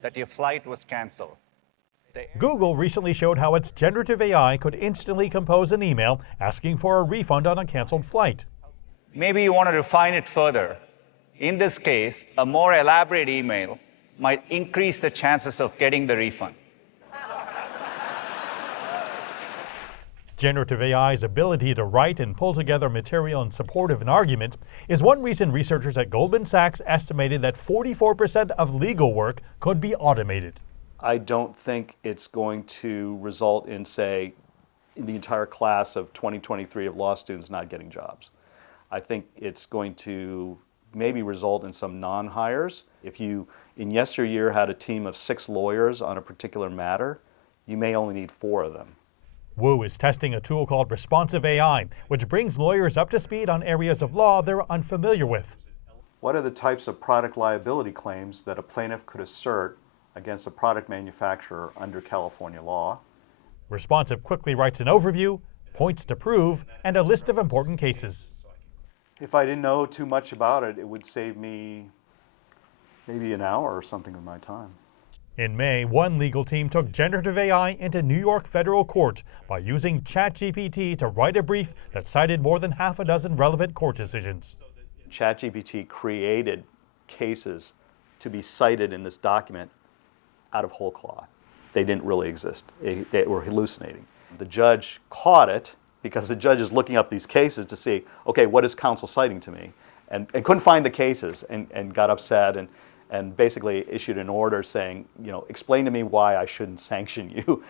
That your flight was canceled. Google recently showed how its generative AI could instantly compose an email asking for a refund on a canceled flight. Maybe you want to refine it further. In this case, a more elaborate email might increase the chances of getting the refund. Generative AI's ability to write and pull together material in support of an argument is one reason researchers at Goldman Sachs estimated that 44% of legal work could be automated. I don't think it's going to result in, say, the entire class of 2023 of law students not getting jobs. I think it's going to maybe result in some non-hires. If you, in yesteryear, had a team of 6 lawyers on a particular matter, you may only need 4 of them. Wu is testing a tool called responsive AI, which brings lawyers up to speed on areas of law they're unfamiliar with. What are the types of product liability claims that a plaintiff could assert against a product manufacturer under California law? Responsive quickly writes an overview, points to prove, and a list of important cases. If I didn't know too much about it, it would save me maybe an hour or something of my time. In May, one legal team took generative AI into New York federal court by using ChatGPT to write a brief that cited more than half a dozen relevant court decisions. ChatGPT created cases to be cited in this document out of whole cloth. They didn't really exist. They were hallucinating. The judge caught it because the judge is looking up these cases to see, okay, what is counsel citing to me? And couldn't find the cases and got upset and basically issued an order saying, explain to me why I shouldn't sanction you.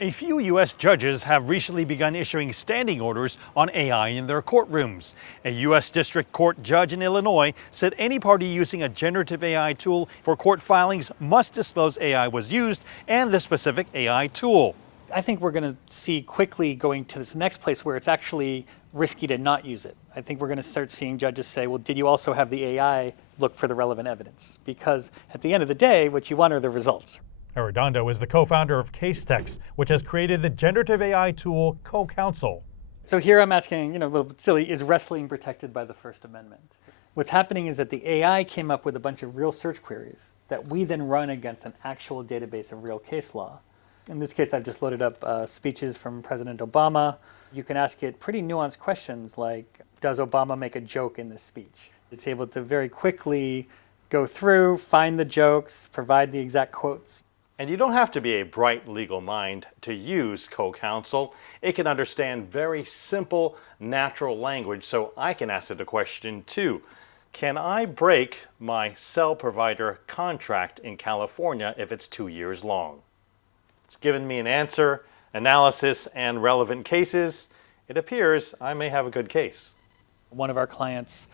A few U.S. judges have recently begun issuing standing orders on AI in their courtrooms. A U.S. District Court judge in Illinois said any party using a generative AI tool for court filings must disclose AI was used and the specific AI tool. I think we're going to see quickly going to this next place where it's actually risky to not use it. I think we're going to start seeing judges say, well, did you also have the AI look for the relevant evidence? Because at the end of the day, what you want are the results. Arredondo is the co-founder of CaseText, which has created the generative AI tool CoCounsel. So here I'm asking, a little bit silly, is wrestling protected by the First Amendment? What's happening is that the AI came up with a bunch of real search queries that we then run against an actual database of real case law. In this case, I've just loaded up speeches from President Obama. You can ask it pretty nuanced questions like, does Obama make a joke in this speech? It's able to very quickly go through, find the jokes, provide the exact quotes. And you don't have to be a bright legal mind to use CoCounsel. It can understand very simple, natural language, so I can ask it a question too. Can I break my cell provider contract in California if it's 2 years long? It's given me an answer, analysis, and relevant cases. It appears I may have a good case. One of our clients,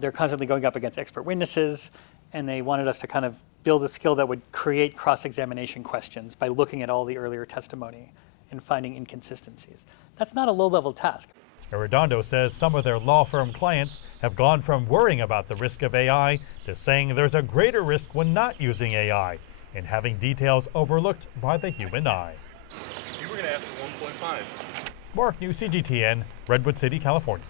they're constantly going up against expert witnesses, and they wanted us to kind of build a skill that would create cross-examination questions by looking at all the earlier testimony and finding inconsistencies. That's not a low-level task. Arredondo says some of their law firm clients have gone from worrying about the risk of AI to saying there's a greater risk when not using AI and having details overlooked by the human eye. You were going to ask for 1.5. Mark New, CGTN, Redwood City, California.